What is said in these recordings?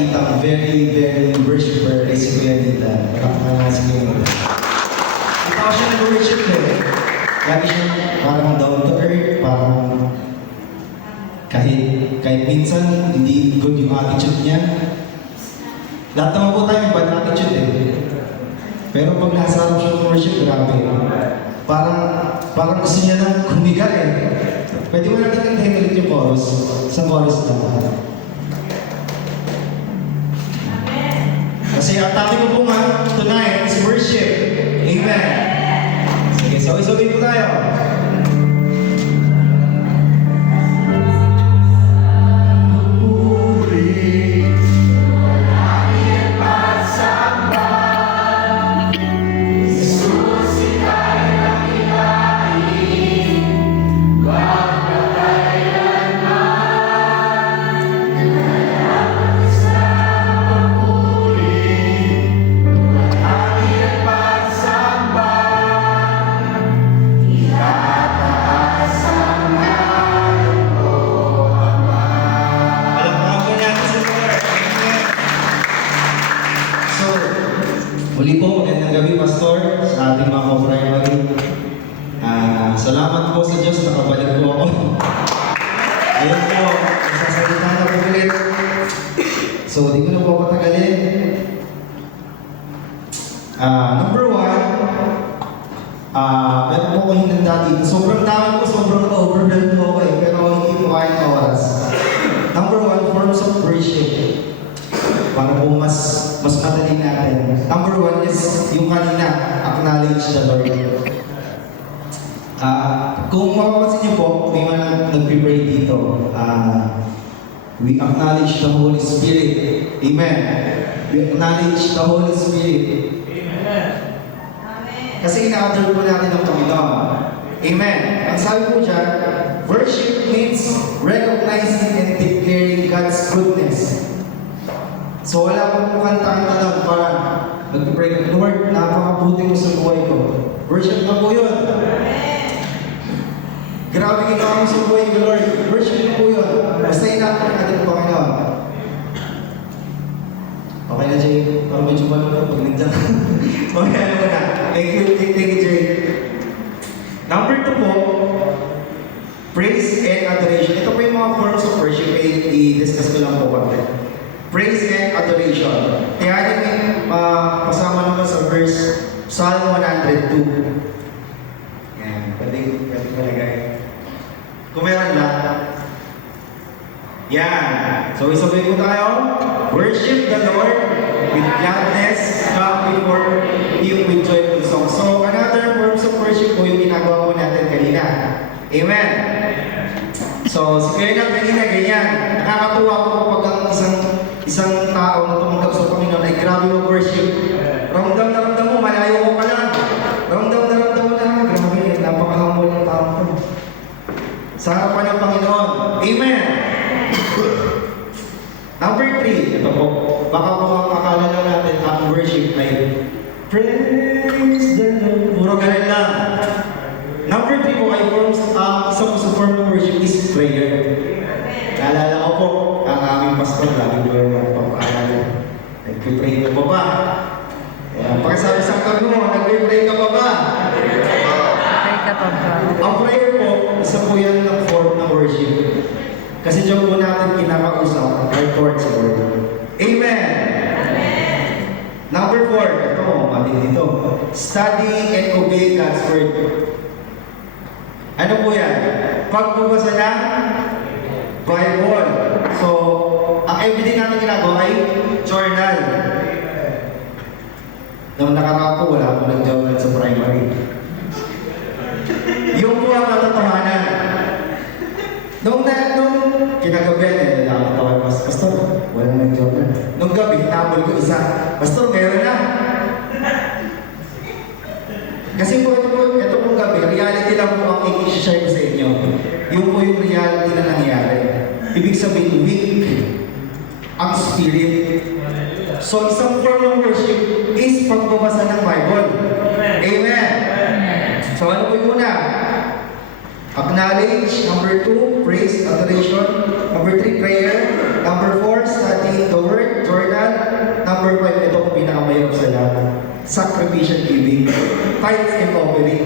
nakikita very, very worshiper kay si Kuya Dita. Nakakita nga si Kuya Dita. Kita ko siya nag-worship eh. Lagi siya parang down to earth, parang kahit minsan hindi good yung attitude niya. Lahat naman po tayo may bad attitude eh. Pero pag nasa harap siya ng worship, grabe. Parang gusto niya na humiga eh. Pwede mo natin kantahin ulit yung chorus. Sa chorus na. Kasi ang topic ko po nga tonight is worship. Amen. Sige, sabay-sabay po tayo. Muli po, magandang gabi, Pastor, sa ating mga co-primary. Salamat po sa Diyos, nakabalik po ako. Ayun po, nasasalita na po ulit. So, di ko na po patagalin. Number one, meron po ko hinanda dito. Sobrang dami po, sobrang overwhelmed po ako eh, pero hindi po kaya ng oras. Number one, forms of worship. Para po mas madali natin. Number one is yung kanina, acknowledge the Lord. Kung mapapansin niyo po, may mga nag-pray dito. We acknowledge the Holy Spirit. Amen. We acknowledge the Holy Spirit. Amen. Kasi ina-adore po natin ang Panginoon. Amen. Ang sabi po dyan, worship means recognizing and declaring God's goodness. So wala pong kanta-kanta lang para mag-pray ka, Lord, napakabuti mo sa buhay ko. Worship na po yun. Grabe ginawa mo sa buhay ko, Lord. Worship na po yun. Basta inapin natin ang Panginoon. Okay na, Jay. Parang medyo malungkot pag nandiyan. Okay na muna. Thank you, Jay. Number 2 po, praise and adoration. Ito po yung mga forms of worship. I-discuss ko lang po konti. Praise and adoration. Kaya rin kasama naman sa verse Psalm 102. Yan, pwede malagay. Kung meron lang. Yan. So isabay po tayo. Worship the Lord with gladness, come before Him with joyful songs. So another forms of worship po yung ginagawa po natin kanina. Amen. So si Kuya na kanina ganyan. Nakakatuwa po kapag ang isang tao na tumanggap sa Panginoon ay grabe mag-worship. Ramdam na ramdam mo, malayo ko pa lang. Ramdam na ramdam mo na, grabe, napakahamol ng tao ko. Sa harapan ng Panginoon. Amen! Number 3, ito po. Baka po makakala na natin ang worship ay praise the Lord. Puro ganun lang. Number 3 po ay isa po sa form ng worship is prayer. Naalala ko po, ang aming pastor, lagi ko yung magpapaalala. Nag-pray ka pa ba? Pagkasabi sa kami mo, nag-pray ka pa ba? Pray ka pa ba? Ang prayer po, isa po yan ng form ng worship. Kasi diyan po natin kinakausap, our towards Lord. Amen! Number 4, ito, matindi dito. Study and obey God's word. Ano po yan? Pagbabasa ng Bible. So, ang everyday natin ginagawa ay journal. Nung nakakapo, wala po nag-journal sa primary. Yung po ang katotohanan. Nung kinagabi, nakakatawa mas, Pastor, wala nag-journal. Nung gabi, hinabol ko isa, Pastor, meron na. Kasi po, ito pong gabi, reality lang po ang i-share ko sa inyo. Yung po yung reality na nangyari. Ibig sabihin, weak ang spirit. So, isang form ng worship is pagbabasa ng Bible. Amen. So, ano po yung una? Acknowledge. Number 2, praise, adoration. Number 3, prayer. Number 4, study the word, sacrificial giving, tithes and offering.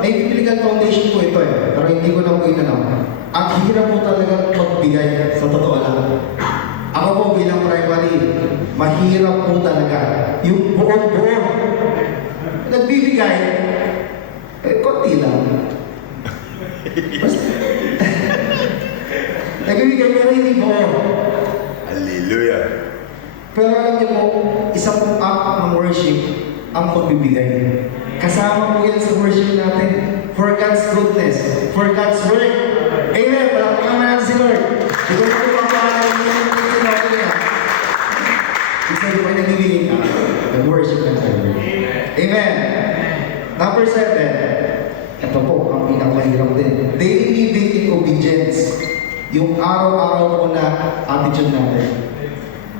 May biblical foundation po ito pero hindi ko na po inanong. Ang hirap po talaga magbigay, sa totoo lang. Ako po bilang primary, mahirap po talaga. Yung buong-buo, nagbibigay, konti lang. Basta, nagbibigay pero hindi buo. Hallelujah. Pero alam niyo po, isang act ng worship ang pagbibigay. Kasama po yan sa worship natin. For God's goodness, for God's work. Amen! Palakpakan naman natin si Lord. Ito po papahalan niya yung sinabi niya. Isa po ay nagbibigay ka. Nag-worship ka sa Lord. Amen! Number 7. Ito po, ang pinakamahirap din. Daily living in obedience. Yung araw-araw po na attitude natin.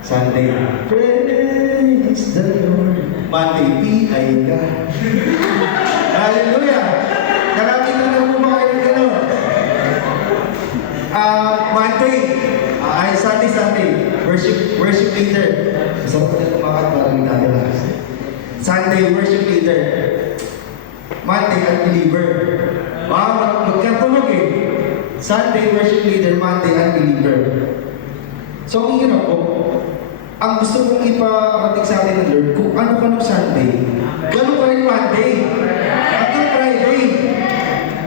Sunday, praise the Lord. Monday, P.I. ka. Hallelujah! Nakakita na po ba kayo ng gano'n? Monday, Sunday, worship leader. Gusto ko na kumakat para rin tayo lang. Sunday, worship leader. Monday, unbeliever. Magkatulog eh. Sunday, worship leader. Monday, unbeliever. So, ang hirap po. Ang gusto kong iparating sa atin ng Lord, kung ano ka nung Sunday, gano'n pa rin Monday, hanggang Friday.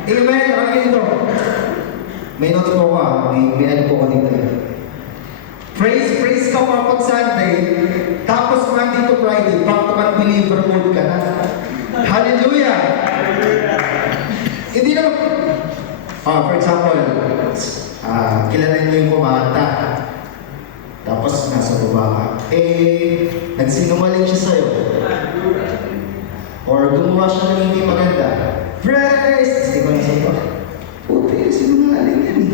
Amen? Ano ito? May note po ka, may ano po ko dito. Praise ka pa pag Sunday, tapos Monday to Friday, back to unbeliever mode ka na. Hallelujah! Hindi naman, for example, kilala niyo yung kumanta. Tapos nasa baba ka. Nagsinungaling siya sa'yo. Or gumawa siya ng hindi maganda. Praise! Di ba nasa baba? Puti, sinungaling yan eh.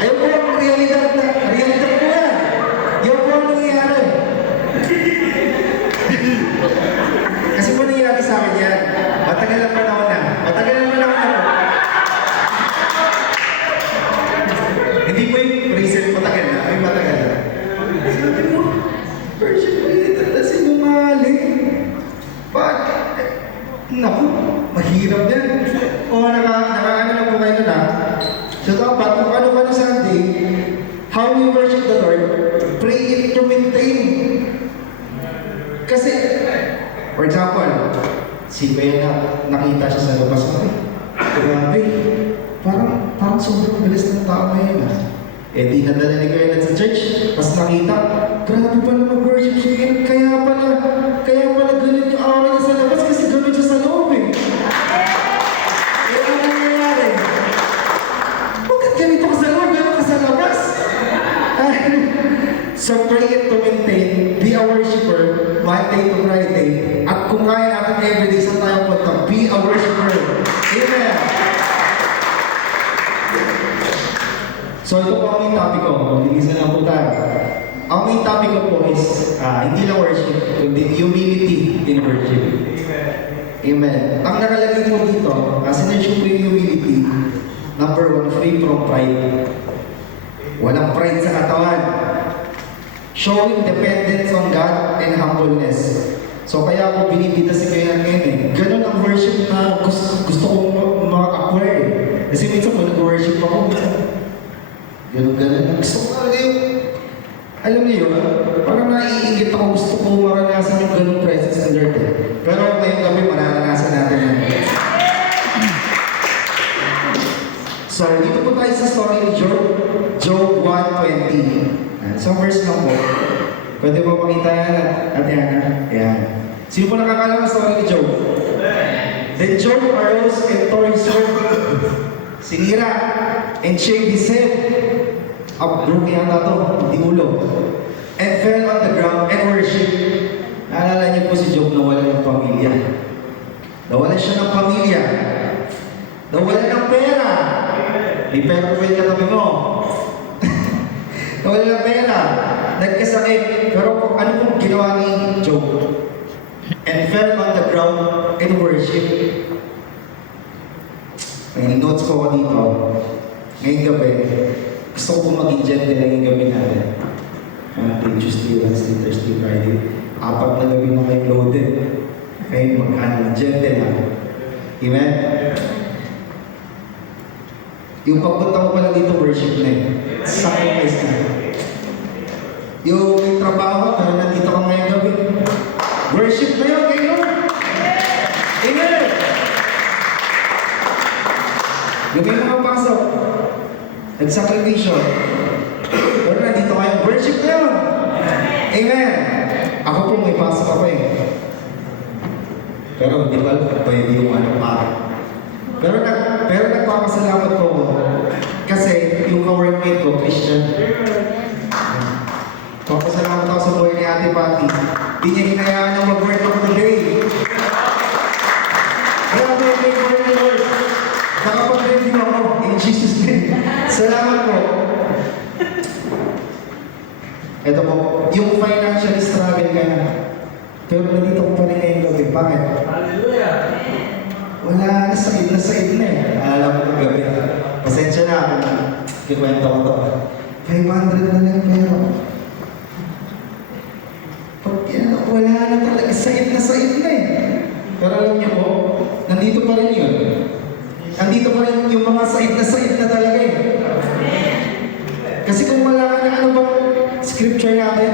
Ayaw po ang realidad po yan. Ayaw po ang nangyayari. Kasi po nangyayari sa akin yan. Matagal ang panahon na. Hindi po yung recent matagal na, may matagal na. Sabi mo, version mo yun, na sinungaling. Bakit? Naku, mahirap din. Nakaano na po kayo na. So dapat, kung ano ka na Sunday, how we worship the Lord, pray it to maintain. Kasi, for example, si Bea nakita siya sa labas na, grabe, parang sobrang bilis ng tao ngayon ah. Di nadala ni Kuya sa church, pas nakita, grabe pala mag-worship siya, kaya pala ganun yung aura niya sa labas kasi ganun siya sa loob eh. Ano nangyayari? Bakit ganito ka sa loob, ganun ka sa labas? So pray it to maintain, be a worshiper, Monday to Friday, at kung kaya natin everyday sa tayo punta, be a worshiper. Amen! So ito po ang main topic ko. Magbibisa na po tayo. Ang main topic ko po is hindi lang worship, kundi humility in worship. Amen. Ang nakalagay po dito, sinerge ko yung humility. Number 1, free from pride. Walang pride sa katawan. Showing dependence on God and humbleness. So kaya ako binibida si Kaya ngayon eh. Ganun ang worship na gusto kong ma-acquire eh. Kasi minsan kung nag-worship ako, ganun. Gusto ko talaga yung, alam niyo yun, parang naiingit ako, gusto ko maranasan yung ganun presence ng Lord eh. Pero ngayong gabi, maranasan natin yan. So, dito po tayo sa story ni Job 1:20. So, verse lang po. Pwede po makita yan, Ate Ana? Ayan. Sino po nakakala ng story ni Job? Then Job arose and tore his sword. Sinira and shaved his head. Broke yata to, hindi ulo. And fell on the ground and worshipped. Naalala niyo po si Job nawala ng pamilya. Nawala siya ng pamilya. Nawala ng pera. May pera po yung katabi mo. Nawala ng pera. Nagkasakit. Pero ano pong ginawa ni Job? And fell on the ground and worshipped. May notes po ko dito. Ngayong gabi, gusto ko po maging gentle ngayong gabi natin. Monday, Tuesday, Wednesday, Thursday, Friday. 4 na gabi na kayo loaded. Kayo magkano, gentle lang. Amen? Yung pagpunta ko pala dito, worship na eh. Sacrifice na. Yung trabaho, dahil nandito ka ngayong gabi. Worship na yun, kayo. Amen! Yung may mga pasok, nag-sacrifice. Pero nandito kayo, worship na yun. Amen! Ako po may pasok ako eh. Pero hindi ba pwede yung ano pa. Pero nagpapasalamat ko kasi yung ka-workmate ko, Christian. Papasalamat ako sa buhay ni Ate Patty. Hindi niya hinayaan na mag-work ako today. Kaya may word ni Lord. Nakapag-review ako in Jesus' name. Salamat po. Ito po, yung financial struggle ka na. Pero nandito ko pa rin ngayong gabi. Bakit? Hallelujah! Wala, nasa na eh. Alam ko ng gabi. Pasensya na ako. Kikwento ko to. 500 na lang pero. Pag yan, wala na talaga. Said na eh. Pero alam niyo po, nandito pa rin yun. Nandito pa rin yung mga said na talaga eh. Kasi kung wala ka na ano bang scripture natin,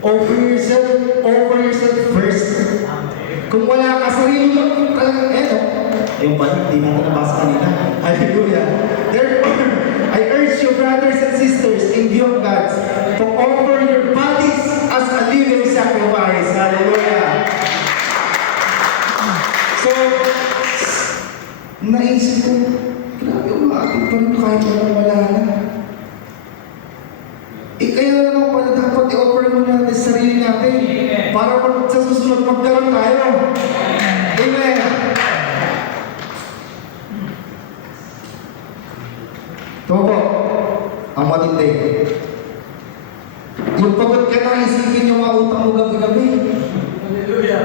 offer yourself first. Kung wala ka sarili mo, talagang yung pala, hindi natin nabasa kanina. Hallelujah. Therefore, I urge you, brothers and sisters, in view of God, to offer your bodies as a living sacrifice. Hallelujah. So, naisip ko, grabe, umaakit pa rin kahit wala na. Kaya naman pala dapat i-offer mo natin sa sarili natin para sa susunod magkaroon tayo. Amen. Ito po, ang matindi. Yung pagod ka na isipin yung mga utang mo gabi-gabi. Hallelujah!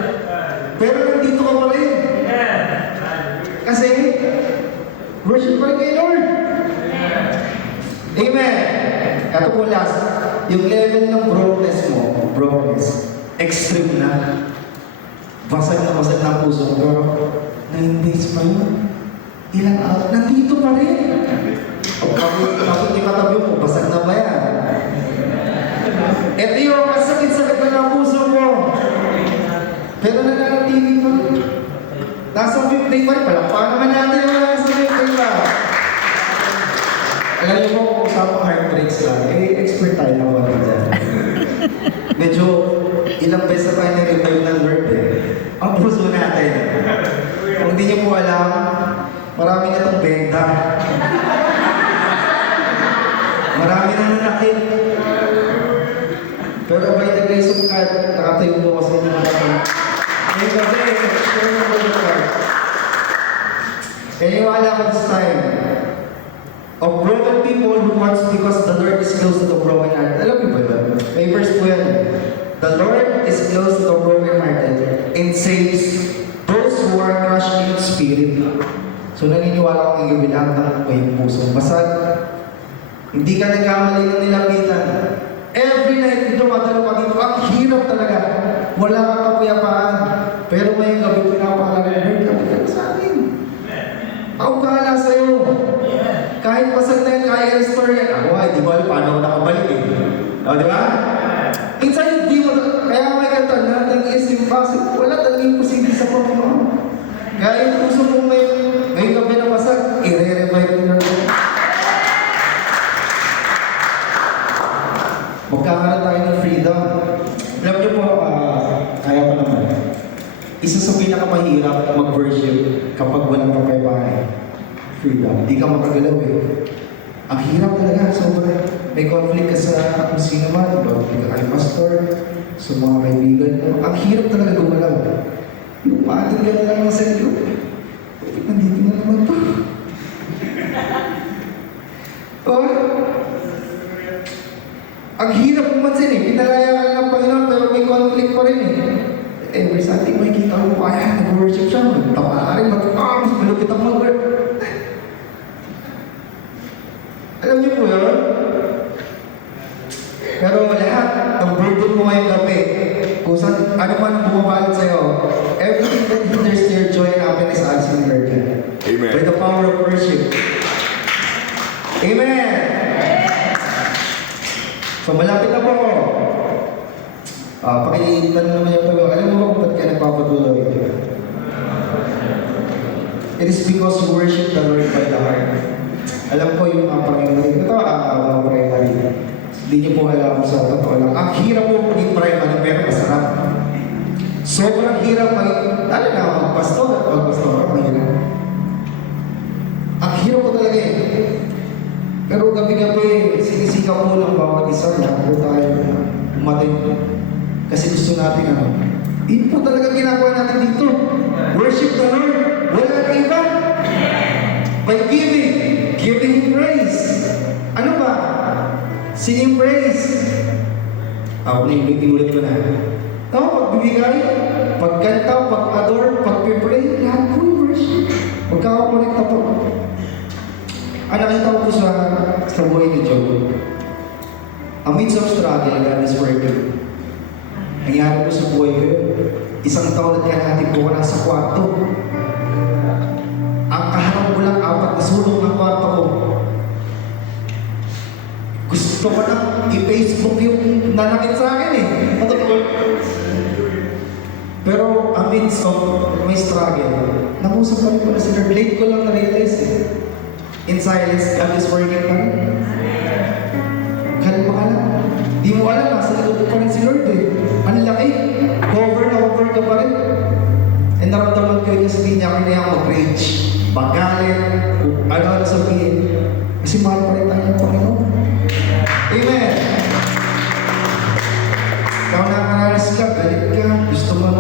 Pero nandito ka pa rin. Kasi, worship pa rin kay Lord. Amen. Ito po last, yung level ng brokenness, extreme na. Basag na ang puso ko, pero 9 days pa yun. Ilang araw, nandito pa rin. Kapag yung katabi mo, basag na ba yan? Ito yung masakit-sakit na ng puso mo. Pero nananatili pa rin. Nasa 5 day pa rin, palakpakan naman natin yung nasa 5 day pa. Alam niyo po kung usapang heartbreaks lang, expert tayo na wala dyan. Medyo ilang beses na tayo na-revive ng Lord eh. Ang puso natin. Kung hindi niyo po alam, marami na itong benda. Marami na nanakit. Pero by the grace of God, nakatayo po kasi ng mga ito. Ngayon kasi, share mo po yung God. Kaya wala ko this time. Of broken people who wants because the Lord is close to the broken heart. Alam mo ba yun? May verse po yan. The Lord is close to the broken hearted and saves those who are crushed in spirit. So naniniwala ko ng lahat ng may puso. Basag, hindi ka nagkamali ng nilapitan. Every night dito, matalo ka dito. Ang hirap talaga. Wala kang kapayapaan. Pero may gabi pinapakalaga ng Lord. Kapag sa akin. Ako kahala sa'yo. Kahit pasag na yun, kaya restore yan. Ako ay, di ba, paano ako nakabalik eh. O, di ba? Minsan, hindi mo, kaya may kanta na, nag-iisip kasi wala talagang imposible sa Panginoon. Kaya yung puso mong may gabi na pasag, i-re-revive mo na rin. Magkakaroon tayo ng freedom. Alam niyo po, kaya pa naman. Isa sa pinakamahirap mag-worship kapag walang kapayapaan. Freedom. Hindi ka makagalaw eh. Ang hirap talaga. Sobrang may conflict ka sa kung sino man. Conflict ka kay pastor, sa mga kaibigan mo. Ang hirap talaga gumalaw. Yung maating ka na lang ng sentro. Nandito na naman pa. Oh, ang hirap pumansin eh. Pinalaya ka lang ng Panginoon pero may conflict pa rin eh. Every Sunday makikita ko kaya nag-worship siya. Tama na rin. Mas malupit ang mag-work. Alam niyo po yun? Pero po ngayong gabi, kung saan, ano man ang bumabalot sa'yo, everything that hinders your joy and happiness, alis mo Lord yan. Amen. By the power of worship. Amen! So malapit na po ako. Pakilitan naman yung tabi. Alam mo ba kung ba't ka nagpapatuloy? It is because you worship the Lord by the heart. Alam ko yung primary. Ito ang primary. Hindi niyo po alam sa totoo lang. Ang hirap po maging primary pero masarap. Sobrang hirap lalo na magpastor at magpastor. Mahirap. Ang hirap po talaga eh. Pero gabi-gabi, sinisika po ng bawat isa. Lahat po tayo umatin. Kasi gusto natin yun po talaga ginagawa natin dito. Worship the Lord. Wala na iba. By giving Him praise. Ano ba? Singing praise. Ako na inulit ko na. Pagbibigay, pagkanta, pag-adore, pag-pray, lahat po yung worship. Magkakakonekta po. Nakita ko po sa buhay ni Job. Amidst of struggle, God is working. Nangyari po sa buhay ko yun. Isang taon at kalahati po ko nasa kwarto. Ang kaharap ko lang 4 na sulok ng kwarto ko. Gusto ko na i-Facebook yung nanakit sa akin eh. Pero amidst of my struggle, nakusap pa rin pala si Lord. Late ko lang na-realize eh. In silence, God is working pa rin. Kalma ka lang. Di mo alam, nasa likod pa rin si Lord eh. Ang laki. Cover na cover ka pa rin. And naramdaman ko yung sabihin niya, kaya mag-rage, magalit, kung ano-ano sabihin. Kasi mahal pa rin tayo ng Panginoon. Amen! Ikaw nakaranas ka, galit ka, gusto mo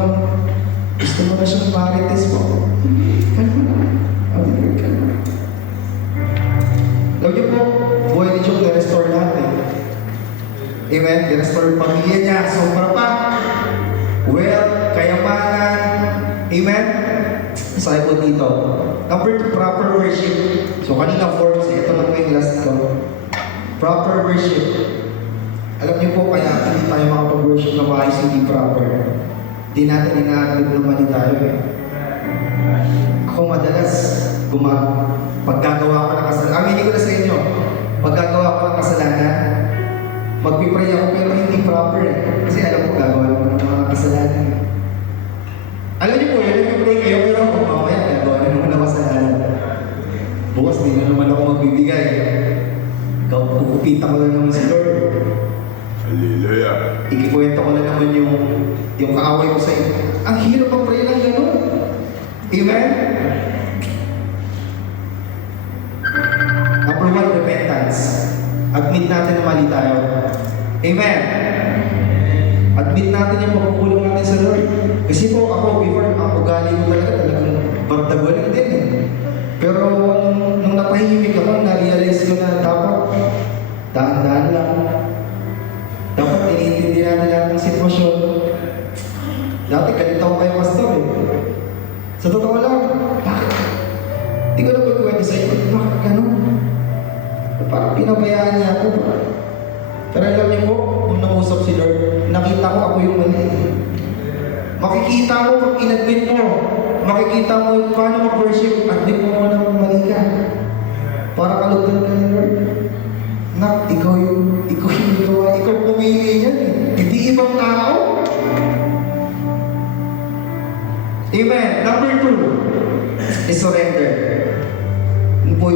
na siyang marites mo. Kalma na. Abigay ka na. Alam niyo po, buhay ni Job na-restore natin. Amen? Na-restore yung pamilya niya. Sobra pa. Wealth, kayamanan. Amen? Sabi po dito. Number 2, proper worship. So kanina forms, ito na po yung last ko. Proper worship. Alam niyo po, kaya hindi tayo makapag-worship na maayos, hindi proper. Hindi natin ina-admit na mali tayo eh. Ako madalas, paggagawa ko ng kasalanan, aminin ko na sa inyo, paggagawa ko ng kasalanan, magpipray ako pero hindi proper eh. Kasi alam ko gagawa naman ng mga kasalanan. Alam niyo po, nagpipray kayo pero kung mamaya gagawa na naman ng kasalanan. Bukas din na naman ako magbibigay. Kukupitan ko na naman si Lord. Hallelujah. Ikikwento ko na naman yung kaaway ko sa iyo. Ang hirap mag-pray ng gano'n. Amen? Number 1, repentance. Admit natin na mali tayo. Amen? Admit natin yung pagkukulang natin sa Lord. Kasi po ako, before, ang ugali ko talagang bagdagulan din eh. Pero nung napahimik ako, na-realize ko na dapat dahan-dahan lang. Dapat iniintindi natin lahat ng sitwasyon. Dati galit ako kay pastor eh. Sa totoo lang, bakit? Hindi ko na pagkwento sa iyo, bakit gano'n? Parang pinabayaan niya ako. Pero alam niyo po, nung nangusap si Lord, nakita ko ako yung mali. Makikita mo pag inadmit mo. Makikita mo paano mag-worship. Admit mo mo na mali ka. Para kalugdan ka ni Lord. Nak, ikaw yung gawa. Ikaw pumili niyan eh. Hindi ibang tao. Amen. Number 2 is surrender. Yun po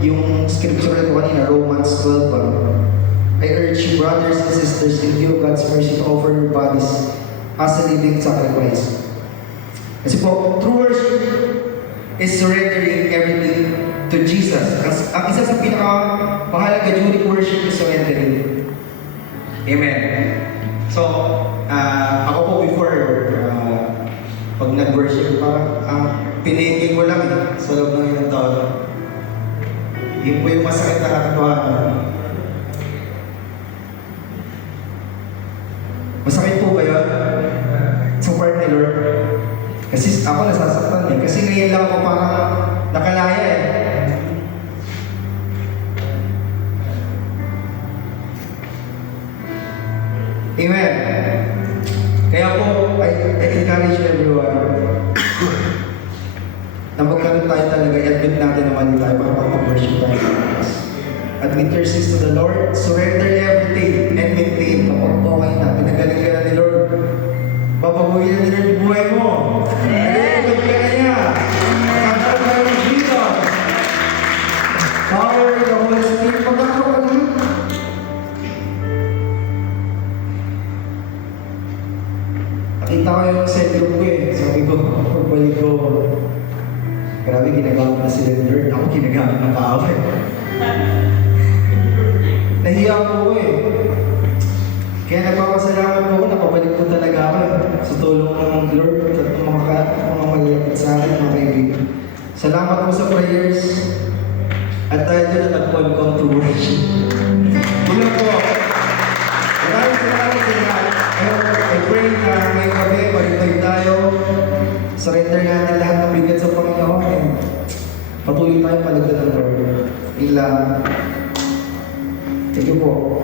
yung scripture ko kanina, Romans 12. I urge you, brothers and sisters, in view of God's mercy, to offer your bodies as a living sacrifice. Kasi po, true worship is surrendering everything to Jesus. Ang isa sa pinaka-mahalaga during worship is surrendering. Amen. So, ako po before, pag nag-worship, parang pinigil ko lang sa loob ng ilang taon. Yun po yung masakit na katotohanan. Masakit po ba yun? Sa part ni Lord? Kasi ako nasasaktan eh. Kasi ngayon lang ako parang nakalaya eh. Amen. Kaya po, I encourage everyone na magkaroon tayo talaga, i-admit natin na mali tayo para mag-worship tayo. Admit your sins to the Lord, surrender everything, and maintain. Kapag okay na, pinagaling ka na ni Lord, papabuhin na ni Lord yung buhay mo. Nagagawin ka na niya. Magkakaroon tayo ng Jesus. Power of the Holy Spirit, magkakaroon ka na. Nakita ko yung set group ko eh. Sabi ko, pagbalik ko, grabe ginagamit na sila ni Lord. Ako ginagamit ng kaaway. Nahiya po ko eh. Kaya nagpapasalamat po ako, napabalik po talaga ako eh. Sa tulong ng Lord at mga malapit sa akin, mga kaibigan. Salamat po sa prayers. At tayo dyan na nag-welcome to worship. Tulong po. Maraming salamat sa lahat. I pray na ngayong gabi, balik tayo. Surrender natin lahat ng bigyan sa Panginoon. And patuloy tayo palagdan ng Lord. Thank you po.